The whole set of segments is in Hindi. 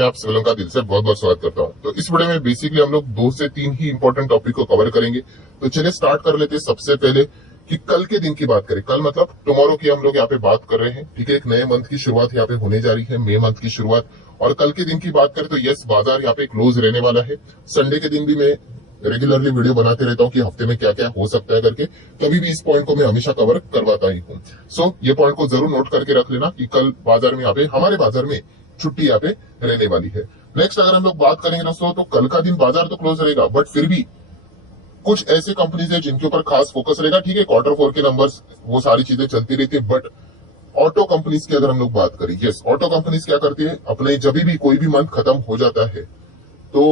में आप सभी का दिल से बहुत बहुत स्वागत करता हूं। तो इस वीडियो में बेसिकली हम लोग 2 से 3 ही इंपॉर्टेंट टॉपिक को कवर करेंगे। तो चलिए स्टार्ट कर लेते हैं। सबसे पहले कि कल के दिन की बात करें, कल मतलब टुमारो की हम लोग यहाँ पे बात कर रहे हैं। ठीक है, एक नए मंथ की शुरुआत यहाँ पे होने जा रही है, मई मंथ की शुरुआत। और कल के दिन की बात करें तो यस, बाजार यहाँ पे क्लोज रहने वाला है। संडे के दिन भी मैं रेगुलरली वीडियो बनाते रहता हूँ कि हफ्ते में क्या क्या हो सकता है करके, कभी भी इस पॉइंट को मैं हमेशा कवर करवाता ही हूँ। सो ये पॉइंट को जरूर नोट करके रख लेना कि कल बाजार में यहाँ पे, हमारे बाजार में छुट्टी यहाँ पे रहने वाली है। नेक्स्ट अगर हम लोग बात करेंगे दोस्तों, तो कल का दिन बाजार तो क्लोज रहेगा, बट फिर भी कुछ ऐसे कंपनीज है जिनके ऊपर खास फोकस रहेगा। ठीक है, क्वार्टर 4 के नंबर्स वो सारी चीजें चलती रहती है, बट ऑटो कंपनीज की अगर हम लोग बात करें, यस, ऑटो कंपनीज क्या करती है, अपने जब भी कोई भी मंथ खत्म हो जाता है तो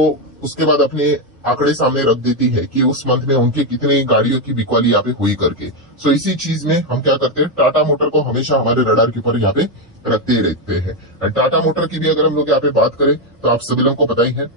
उसके बाद अपने आंकड़े सामने रख देती है कि उस मंथ में उनकी कितनी गाड़ियों की बिकवाली यहाँ पे हुई करके। सो इसी चीज में हम क्या करते हैं, टाटा मोटर को हमेशा हमारे रडार के ऊपर यहाँ पे रखते ही रहते हैं। टाटा मोटर की भी अगर हम लोग यहाँ पे बात करें तो आप सभी लोगों को पता ही है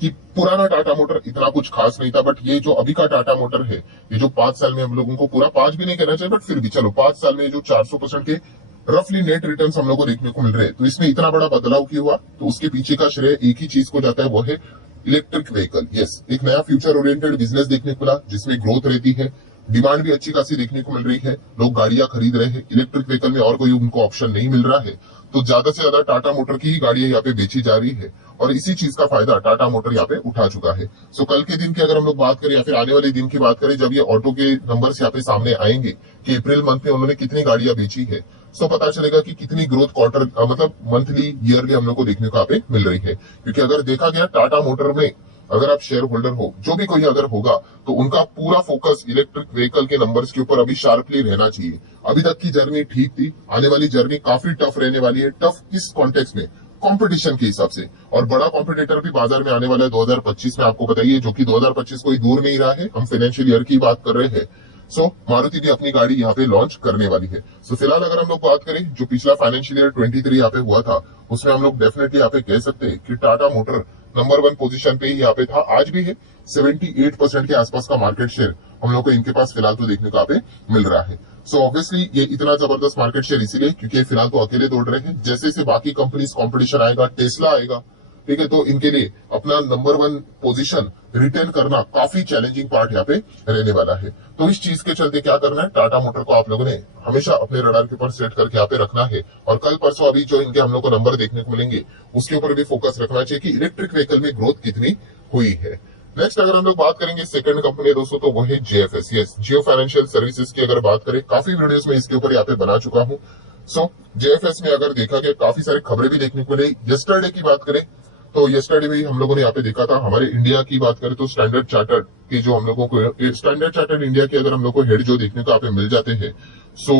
कि पुराना टाटा मोटर इतना कुछ खास नहीं था, बट ये जो अभी का टाटा मोटर है, ये जो 5 साल में हम लोगों को, पूरा 5 भी नहीं कहना चाहिए, बट फिर भी चलो 5 साल में जो 400% के रफली नेट रिटर्न हम लोग को देखने को मिल रहे हैं, तो इसमें इतना बड़ा बदलाव क्यों हुआ, तो उसके पीछे का श्रेय एक ही चीज को जाता है, वो है इलेक्ट्रिक व्हीकल। यस, एक नया फ्यूचर ओरिएंटेड बिजनेस देखने को मिला जिसमें ग्रोथ रहती है, डिमांड भी अच्छी खासी देखने को मिल रही है, लोग गाड़ियां खरीद रहे हैं। इलेक्ट्रिक व्हीकल में और कोई उनको ऑप्शन नहीं मिल रहा है, तो ज्यादा से ज्यादा टाटा मोटर की ही गाड़ियां यहाँ पे बेची जा रही है, और इसी चीज का फायदा टाटा मोटर यहाँ पे उठा चुका है। सो कल के दिन की अगर हम लोग बात करें या फिर आने वाले दिन की बात करें, जब ये ऑटो के नंबर्स यहाँ पे सामने आएंगे कि अप्रैल मंथ में उन्होंने कितनी गाड़ियां बेची है, सो पता चलेगा कि कितनी ग्रोथ क्वार्टर मतलब मंथली ईयरली हम लोग को देखने को यहाँ पे मिल रही है। क्योंकि अगर देखा गया टाटा मोटर में, अगर आप शेयर होल्डर हो, जो भी कोई अगर होगा, तो उनका पूरा फोकस इलेक्ट्रिक व्हीकल के नंबर्स के ऊपर अभी शार्पली रहना चाहिए। अभी तक की जर्नी ठीक थी, आने वाली जर्नी काफी टफ रहने वाली है। टफ किस कॉन्टेक्स्ट में, कंपटीशन के हिसाब से, और बड़ा कॉम्पिटिटर भी बाजार में आने वाला है 2025 में, आपको बताइए, जो कि 2025 कोई दूर नहीं रहा है, हम फाइनेंशियल ईयर की बात कर रहे हैं। सो मारुति भी अपनी गाड़ी यहाँ पे लॉन्च करने वाली है। सो फिलहाल अगर हम लोग बात करें, जो पिछला फाइनेंशियल ईयर 23 यहाँ पे हुआ था, उसमें हम लोग डेफिनेटली यहाँ पे कह सकते हैं कि टाटा मोटर नंबर 1 पोजीशन पे ही यहाँ पे था, आज भी है। 78% के आसपास का मार्केट शेयर हम लोग को इनके पास फिलहाल तो देखने को यहाँ पे मिल रहा है। सो ऑब्वियसली ये इतना जबरदस्त मार्केट शेयर इसीलिए क्योंकि फिलहाल तो अकेले दौड़ रहे हैं। जैसे जैसे बाकी कंपनीज कॉम्पिटिशन आएगा, टेस्ला आएगा, ठीक है, तो इनके लिए अपना नंबर 1 पोजीशन रिटेन करना काफी चैलेंजिंग पार्ट यहाँ पे रहने वाला है। तो इस चीज के चलते क्या करना है, टाटा मोटर को आप लोगों ने हमेशा अपने रडार के ऊपर सेट करके यहाँ पे रखना है, और कल परसों अभी जो इनके हम लोग को नंबर देखने को मिलेंगे उसके ऊपर भी फोकस रखना चाहिए कि इलेक्ट्रिक व्हीकल में ग्रोथ कितनी हुई है। नेक्स्ट अगर हम लोग बात करेंगे सेकंड कंपनी है दोस्तों, तो वो है जेएफएस। यस, जियो फाइनेंशियल सर्विसेज की अगर बात करें, काफी वीडियोस में इसके ऊपर यहाँ पे बना चुका हूँ। सो जेएफएस में अगर देखा गया, काफी सारी खबरें भी देखने को मिली। यस्टरडे की बात करें तो यस्टरडे भी हम लोगों ने यहाँ पे देखा था, हमारे इंडिया की बात करें तो स्टैंडर्ड चार्टर्ड की जो हम लोगों को, स्टैंडर्ड चार्टर्ड इंडिया के अगर हम लोग को हेड जो देखने को यहाँ पे मिल जाते हैं, सो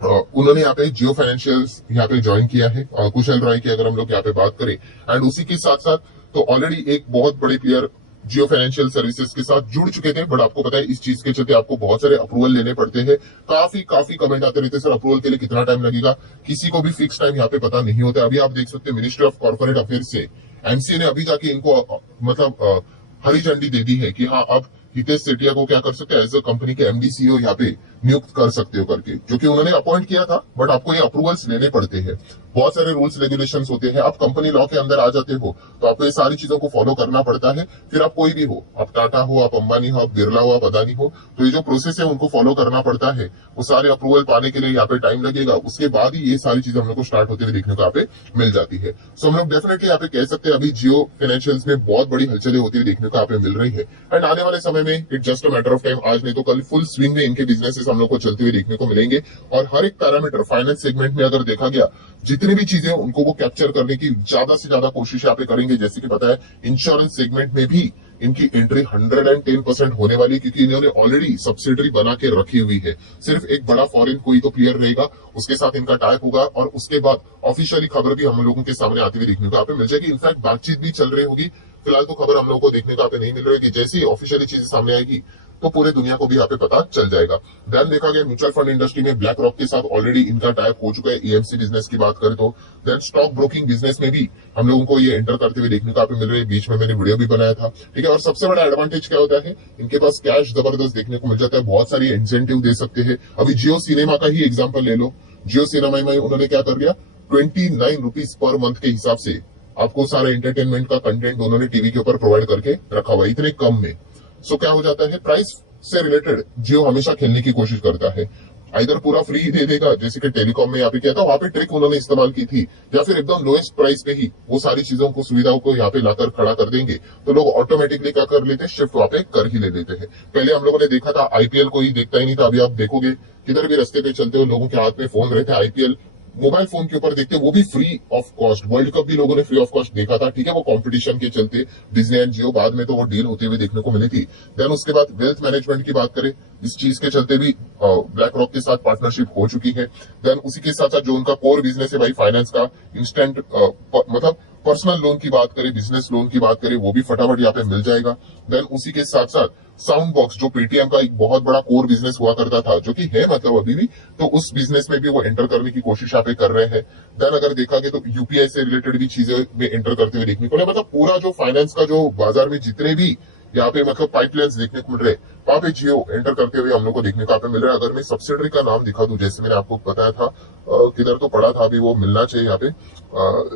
उन्होंने यहाँ पे जियो फाइनेंशियल यहाँ पे ज्वाइन किया है। कुशल रॉय की अगर हम लोग यहाँ पे बात करें, एंड उसी के साथ साथ तो ऑलरेडी एक बहुत बड़े प्लेयर जियो फाइनेंशियल सर्विसेज के साथ जुड़ चुके थे, बट आपको पता है इस चीज के चलते आपको बहुत सारे अप्रूवल लेने पड़ते हैं। काफी कमेंट आते रहते हैं, सर अप्रूवल के लिए कितना टाइम लगेगा, किसी को भी फिक्स टाइम यहाँ पे पता नहीं होता। अभी आप देख सकते हैं मिनिस्ट्री ऑफ कॉर्पोरेट अफेयर से एमसीए ने अभी जाके इनको मतलब हरी झंडी दे दी है कि हाँ, अब हितेश सेठिया को क्या कर सकते हैं, एज अ कंपनी के एमडी सीईओ यहाँ पे नियुक्त कर सकते हो करके, जो कि उन्होंने अपॉइंट किया था, बट आपको ये अप्रूवल्स लेने पड़ते हैं। बहुत सारे रूल्स रेगुलेशंस होते हैं। आप कंपनी लॉ के अंदर आ जाते हो तो आपको ये सारी चीजों को फॉलो करना पड़ता है। फिर आप कोई भी हो, आप टाटा हो, आप अंबानी हो, आप बिरला हो, आप अदानी हो, तो ये जो प्रोसेस है उनको फॉलो करना पड़ता है। वो सारे अप्रूवल पाने के लिए यहाँ पे टाइम लगेगा, उसके बाद ही ये सारी चीजें हम लोग को स्टार्ट होते हुए देखने को यहाँ पे मिल जाती है। सो हम लोग डेफिनेटली यहाँ पे कह सकते हैं अभी जियो फाइनेंशियल्स में बहुत बड़ी हलचलें होती हुई देखने को यहाँ पे मिल रही है, एंड आने वाले समय में it just a matter of time, आज नहीं तो कल फुल स्विंग में इनके बिजनेसेस हम लोग को चलते हुए देखने को मिलेंगे। और हर एक पैरामीटर फाइनेंस सेगमेंट में अगर देखा गया, जितनी भी चीजें उनको वो कैप्चर करने की ज्यादा से ज्यादा कोशिश यहाँ पे करेंगे। जैसे कि पता है इंश्योरेंस सेगमेंट में भी इनकी एंट्री 110% होने वाली है, क्योंकि इन्होंने ऑलरेडी सब्सिडरी बना के रखी हुई है। सिर्फ एक बड़ा फॉरेन कोई तो प्लेयर रहेगा, उसके साथ इनका टाइप होगा, और उसके बाद ऑफिशियली खबर भी हम लोगों के सामने आती हुई देखने को यहाँ पे मिल जाएगी। इनफैक्ट बातचीत भी चल रही होगी। फिलहाल तो खबर हम लोगों को देखने को यहाँ पे नहीं मिल रही है, जैसे ही ऑफिशियली चीजें सामने आएगी तो पूरे दुनिया को भी यहाँ पे पता चल जाएगा। देन देखा गया म्यूचुअल फंड इंडस्ट्री में ब्लैक रॉक के साथ ऑलरेडी इनका टाइप हो चुका है। ईएमसी बिजनेस की बात करें तो देन स्टॉक ब्रोकिंग बिजनेस में भी हम लोगों को ये एंटर करते हुए देखने को यहाँ पे मिल रही है। बीच में मैंने वीडियो भी बनाया था, ठीक है। और सबसे बड़ा एडवांटेज क्या होता है, इनके पास कैश जबरदस्त देखने को मिल जाता है, बहुत सारी इंसेंटिव दे सकते हैं। अभी जियो सिनेमा का ही एग्जाम्पल ले लो, जियो सिनेमा में उन्होंने क्या कर दिया, 29 रुपीज पर मंथ के हिसाब से आपको सारा एंटरटेनमेंट का कंटेंट उन्होंने टीवी के ऊपर प्रोवाइड करके रखा हुआ है इतने कम में। सो क्या हो जाता है, प्राइस से रिलेटेड जियो हमेशा खेलने की कोशिश करता है। इधर पूरा फ्री ही दे देगा, जैसे कि टेलीकॉम में यहाँ पे क्या था, वहां पे ट्रिक उन्होंने इस्तेमाल की थी, या फिर एकदम लोएस्ट प्राइस पे ही वो सारी चीजों को, सुविधाओं को यहाँ पे लाकर खड़ा कर देंगे, तो लोग ऑटोमेटिकली क्या कर लेते हैं, शिफ्ट वहां पे कर ही ले लेते हैं। पहले हम लोगों ने देखा था आईपीएल कोई देखता ही नहीं था, अभी आप देखोगे किधर भी रास्ते पे चलते हो लोगों के हाथ में फोन रहते हैं, आईपीएल मोबाइल फोन के ऊपर देखते हैं, वो भी free of cost. World cup भी लोगों ने फ्री ऑफ कॉस्ट देखा था, ठीक है, वो कंपटीशन के चलते डिज्नी एंड जियो, बाद में तो वो डील होते हुए देखने को मिली थी। देन उसके बाद वेल्थ मैनेजमेंट की बात करें, इस चीज के चलते भी ब्लैक रॉक के साथ पार्टनरशिप हो चुकी है। देन उसी के साथ साथ जो उनका कोर बिजनेस है भाई फाइनेंस का, इंस्टेंट मतलब पर्सनल लोन की बात करें, बिजनेस लोन की बात करें, वो भी फटाफट यहाँ पे मिल जाएगा। देन उसी के साथ साथ साउंड बॉक्स, जो पेटीएम का एक बहुत बड़ा कोर बिजनेस हुआ करता था, जो कि है मतलब अभी भी, तो उस बिजनेस में भी वो एंटर करने की कोशिश यहाँ पे कर रहे हैं। देन अगर देखा गया तो यूपीआई से रिलेटेड भी चीजें में एंटर करते हुए देखने को मिले। मतलब पूरा जो फाइनेंस का जो बाजार में जितने भी यहाँ पे मतलब पाइपलाइंस देखने को मिल रहे, वहां पे जियो एंटर करते हुए हम लोग को देखने को यहाँ पे मिल रहा है। अगर मैं सब्सिडरी का नाम दिखा दूं, जैसे मैंने आपको बताया था, किधर तो पड़ा था, अभी वो मिलना चाहिए यहाँ पे,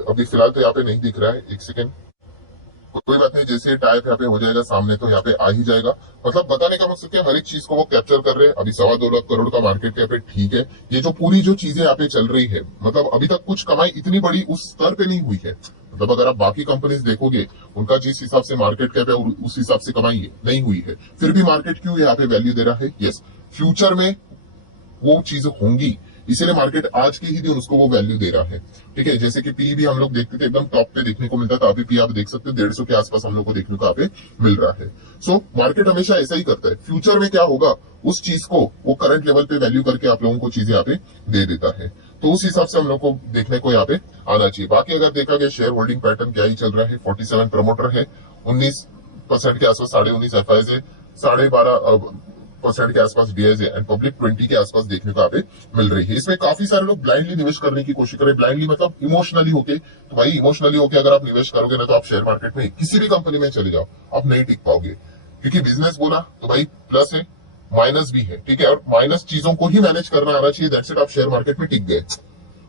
अभी फिलहाल तो यहाँ पे नहीं दिख रहा है, एक सेकेंड, कोई बात नहीं, जैसे टाइप यहाँ पे हो जाएगा सामने तो यहाँ पे आ ही जाएगा। मतलब बताने का मकसद क्या, हर एक चीज को वो कैप्चर कर रहे हैं। अभी 2.25 लाख करोड़ का मार्केट यहाँ पे, ठीक है, ये जो पूरी जो चीजें यहाँ पे चल रही है, मतलब अभी तक कुछ कमाई इतनी बड़ी उस स्तर पे नहीं हुई है। मतलब अगर आप बाकी कंपनीज देखोगे, उनका जिस हिसाब से मार्केट कैप है उस हिसाब से कमाई नहीं हुई है, फिर भी मार्केट क्यों यहाँ पे वैल्यू दे रहा है। यस, फ्यूचर में वो चीज होंगी, इसीलिए मार्केट आज के ही दिन उसको वो वैल्यू दे रहा है। ठीक है, जैसे कि पी भी हम लोग देखते थे एकदम टॉप पे देखने को मिलता था, अभी पी आप देख सकते हो 150 के आसपास हम लोग को देखने को यहाँ पे मिल रहा है। सो मार्केट हमेशा ऐसा ही करता है, फ्यूचर में क्या होगा उस चीज को वो करंट लेवल पे वैल्यू करके आप लोगों को चीजें यहाँ पे दे देता है। तो उस हिसाब से हम लोग को देखने को यहाँ पे आना चाहिए। बाकी अगर देखा गया शेयर होल्डिंग पैटर्न क्या ही चल रहा है, 47 प्रमोटर है, 19% के आसपास 19.5 एफआईज है, 12.5% के आसपास डीएस है, एंड पब्लिक 20 के आसपास देखने को यहाँ पे मिल रही है। इसमें काफी सारे लोग ब्लाइंडली निवेश करने की कोशिश करें, ब्लाइंडली मतलब इमोशनली होके, तो भाई इमोशनली होके अगर आप निवेश करोगे ना, तो आप शेयर मार्केट में किसी भी कंपनी में चले जाओ, आप नहीं टिक पाओगे, क्योंकि बिजनेस बोला तो भाई प्लस है माइनस भी है, ठीक है, और माइनस चीजों को ही मैनेज करना आना चाहिए, दैट्स इट, आप शेयर मार्केट में टिक गए।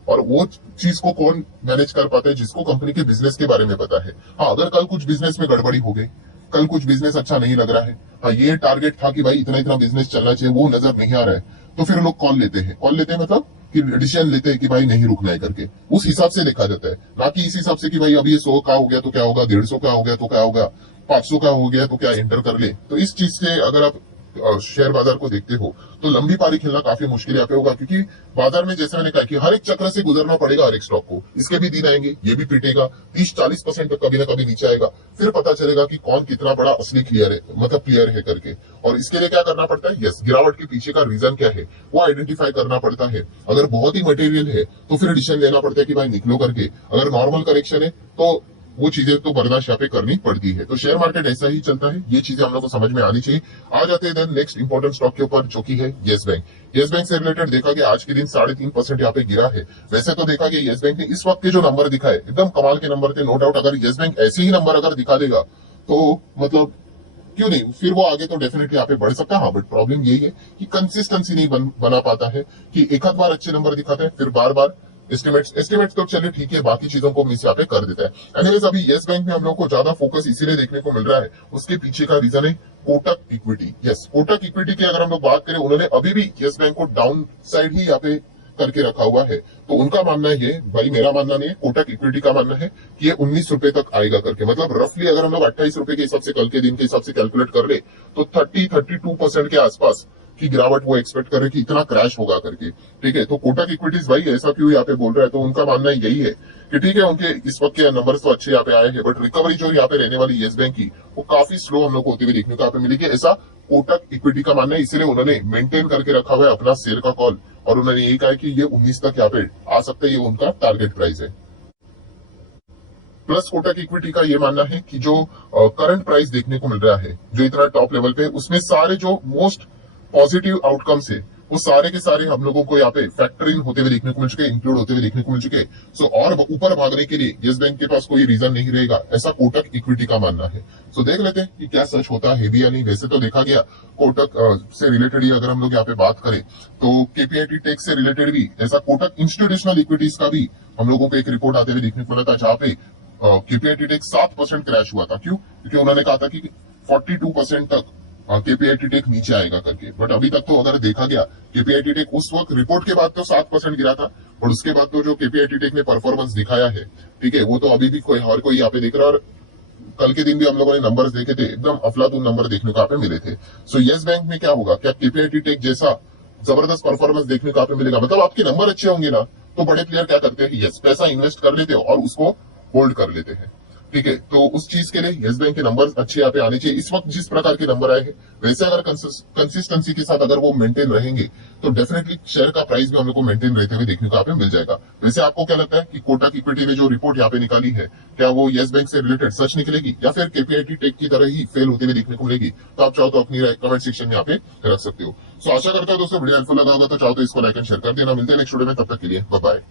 और वो चीज को कौन मैनेज कर पाता है, जिसको कंपनी के बिजनेस के बारे में पता है। हाँ, अगर कल कुछ बिजनेस में गड़बड़ी हो गई, कल कुछ बिजनेस अच्छा नहीं लग रहा है, हाँ ये टारगेट था कि भाई इतना इतना बिजनेस चलना चाहिए, वो नजर नहीं आ रहा है, तो फिर लोग कॉल लेते हैं, मतलब कि डिसीजन लेते हैं कि भाई नहीं रुकना है करके, उस हिसाब से देखा जाता है, ना कि इस हिसाब से कि भाई अभी ये 100 का हो गया तो क्या होगा, 150 का हो गया तो क्या होगा, 500 का हो गया तो क्या एंटर कर ले। तो इस चीज से अगर आप शेयर बाजार को देखते हो तो लंबी पारी खेलना काफी मुश्किल यहाँ पे होगा, क्योंकि बाजार में जैसे मैंने कहा कि हर एक चक्र से गुजरना पड़ेगा हर एक स्टॉक को, इसके भी दिन आएंगे, ये भी पिटेगा, 30-40% तक कभी ना कभी नीचे आएगा, फिर पता चलेगा कि कौन कितना बड़ा असली क्लियर है, मतलब क्लियर है करके। और इसके लिए क्या करना पड़ता है, यस, गिरावट के पीछे का रीजन क्या है वो आइडेंटिफाई करना पड़ता है। अगर बहुत ही मटेरियल है तो फिर डिसीजन लेना पड़ता है कि भाई निकलो करके, अगर नॉर्मल करेक्शन है तो वो चीजें तो बर्दाश्त यहाँ पे करनी पड़ती है। तो शेयर मार्केट ऐसा ही चलता है, ये चीजें हम लोग को समझ में आनी चाहिए। आ जाते हैं देन नेक्स्ट इंपॉर्टेंट स्टॉक के ऊपर, जो कि है येस बैंक। येस बैंक से रिलेटेड देखा गया आज के दिन 3.5% यहाँ पे गिरा है। वैसे तो देखा गया येस बैंक ने इस वक्त के जो नंबर दिखाए एकदम कमाल के नंबर थे, नो डाउट। अगर येस बैंक ऐसे ही नंबर अगर दिखा देगा तो मतलब क्यों नहीं, फिर वो आगे तो डेफिनेटली यहाँ पे बढ़ सकता है। हाँ, बट प्रॉब्लम यही है कि कंसिस्टेंसी नहीं बना पाता है, कि एक आध बार अच्छे नंबर दिखाते हैं फिर बार बार एस्टिमेट्स तो चलिए ठीक है, बाकी चीजों को मिस यहाँ पे कर देता है। एनीवेज अभी येस बैंक में हम लोग को ज्यादा फोकस इसीलिए देखने को मिल रहा है, उसके पीछे का रीजन है Kotak equity. Yes, Kotak equity की अगर हम लोग बात करें, उन्होंने अभी भी येस बैंक को डाउन साइड ही यहाँ पे करके रखा हुआ है। तो उनका मानना है, ये भाई मेरा मानना नहीं है, कोटक इक्विटी का मानना है कि ये 19 रुपए तक आएगा करके। मतलब रफली अगर हम लोग 28 रुपए के हिसाब से कल के दिन के हिसाब से कैलकुलेट कर ले तो 30-32% के आसपास की गिरावट वो एक्सपेक्ट करे कि इतना क्रैश होगा करके। ठीक है, तो कोटक इक्विटीज भाई ऐसा क्यों यहाँ पे बोल रहा है, तो उनका मानना यही है कि ठीक है, उनके इस वक्त के नंबर्स तो अच्छे यहाँ पे आए हैं, बट रिकवरी जो यहाँ पे रहने वाली येस बैंक की वो काफी स्लो हम लोग को होती हुई देखने को यहाँ पे मिलेगी, ऐसा कोटक इक्विटी का मानना है। इसीलिए उन्होंने मेंटेन करके रखा हुआ है अपना सेल का कॉल, और उन्होंने यही कहा कि ये 19 तक यहाँ पे आ सकते हैं, ये उनका टारगेट प्राइस है। प्लस कोटक इक्विटी का ये मानना है कि जो करंट प्राइस देखने को मिल रहा है, जो इतना टॉप लेवल पे, उसमें सारे जो मोस्ट पॉजिटिव आउटकम्स है वो सारे के सारे हम लोगों को यहाँ पे फैक्टर इन होते हुए देखने को मिल चुके, इंक्लूड होते हुए देखने को मिल चुके। सो और ऊपर भागने के लिए येस बैंक के पास कोई रीजन नहीं रहेगा, ऐसा कोटक इक्विटी का मानना है। सो देख लेते हैं कि क्या सच होता है भी या नहीं। वैसे तो देखा गया कोटक से रिलेटेड ही अगर हम लोग यहाँ पे बात करें तो केपीआईटी टेक से रिलेटेड भी ऐसा कोटक इंस्टीट्यूशनल इक्विटीज का भी हम लोगों को एक रिपोर्ट आते हुए देखने को मिला था, जहाँ पे केपीआईटी टेक 7% क्रैश हुआ था। क्यों? क्योंकि उन्होंने कहा था कि 42% तक केपीआईटी टेक नीचे आएगा करके, बट अभी तक तो अगर देखा गया केपीआईटी टेक उस वक्त रिपोर्ट के बाद तो 7% गिरा था, और उसके बाद तो जो केपीआईटी टेक ने परफॉर्मेंस दिखाया है, ठीक है, वो तो अभी भी हर कोई यहाँ पे देख रहा है। और कल के दिन भी हम लोगों ने नंबर्स देखे थे, एकदम अफलातून नंबर देखने को यहाँ पे मिले थे। सो यस बैंक में क्या होगा, क्या केपीआईटी टेक जैसा जबरदस्त परफॉर्मेंस देखने को यहाँ पे मिलेगा? मतलब आपके नंबर अच्छे होंगे ना, तो बड़े प्लेयर क्या करते हैं, यस पैसा इन्वेस्ट कर लेते हैं और उसको होल्ड कर लेते हैं। ठीक है, तो उस चीज के लिए यस बैंक के नंबर अच्छे यहाँ पे आने चाहिए। इस वक्त जिस प्रकार के नंबर आए हैं, वैसे अगर कंसिस्टेंसी के साथ अगर वो मेंटेन रहेंगे, तो डेफिनेटली शेयर का प्राइस भी हम लोग को मेंटेन रहते हुए देखने को यहाँ पे मिल जाएगा। वैसे आपको क्या लगता है कि कोटक इक्विटी ने जो रिपोर्ट यहाँ पे निकाली है, क्या वो यस बैंक से रिलेटेड सच निकलेगी या फिर केपीआईटी टेक की तरह ही फेल होते हुए देखने को मिलेगी? तो आप चाहो तो अपनी कमेंट सेक्शन में यहाँ पे रख सकते हो। सो आशा करता हूं दोस्तों वीडियो हेल्पफुल लगा होगा, तो चाहो तो इसको लाइक एंड शेयर कर देना। मिलते हैं नेक्स्ट वीडियो में, तब तक के लिए बाय बाय।